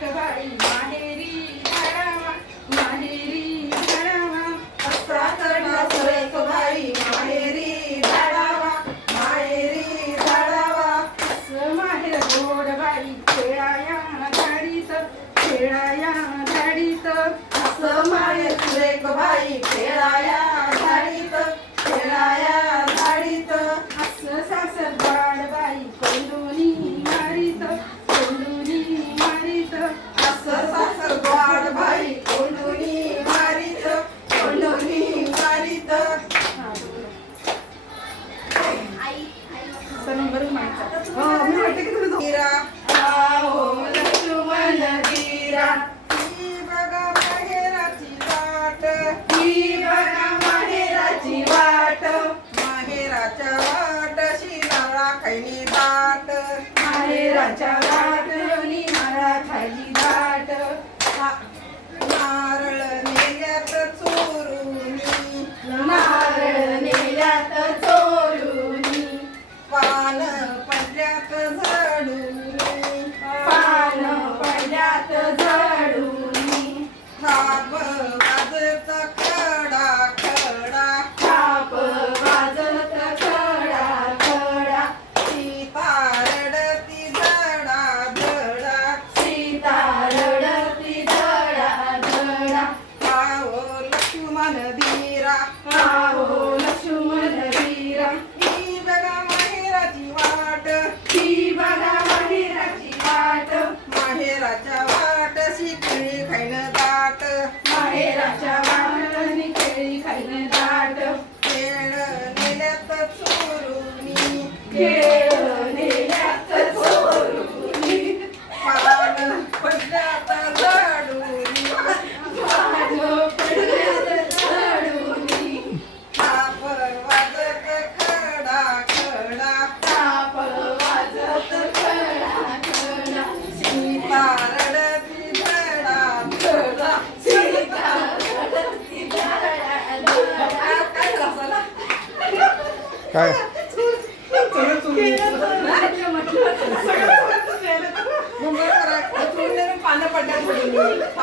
सुरेख बाई माहेरी धाडावा माहेरी धाडावा असा चढला सुरेख बाई माहेरी धाडावा माहेरी धाडावा असं माहेर गोड बाई खेळाया धाडीत खेळाया धाडीत असं माहेर सुरेख बाई खेळाया धाडीत खेळाया धाडीत असं सासर बाई कोंडूनी मारीत कोंडूनी मारीत असं सासर बाई कोंडूनी मारीत कोंडूनी मारीत नंबर माहिती मी वाटते की तुम्ही वीरा आओ लक्ष्मण वीरा ही बघा माहेराची वाट ही बघा माहेराची वाट माहेराच्या वाटशी नारळा खैनी दाट माहेराच्या वाटणी माळा खाली दाट नारळ नेल्यात चोरुनी नारळ नेल्यात चोरुनी पान पडल्यात झाडूनी पान पडल्यात झाडूनी थाप वाजत खडा खडा थाप वाजत खडा खडा सीता रडती धडा धडा सीता रडती धडा धडा आओ लक्ष्मण वीरा आओ लक्ष्मण वीरा ही बघा माहेराची वाट ही बघा माहेराची वाट माहेराच्या वाटशी केळी खाईन दाट माहेराच्या वाटणी केळी खाईन दाट केळ नेल्यात चोरुनी केळ नेल्यात चोरुनी पान पडल्यात झाडूनी पान पडल्यात झाडूनी थाप वाजत खडा खडा ताप वाजत खडा खडा सीता रडती धडा धडा सीता रडती धडा धडा काय झालं काय पानं पडल्यात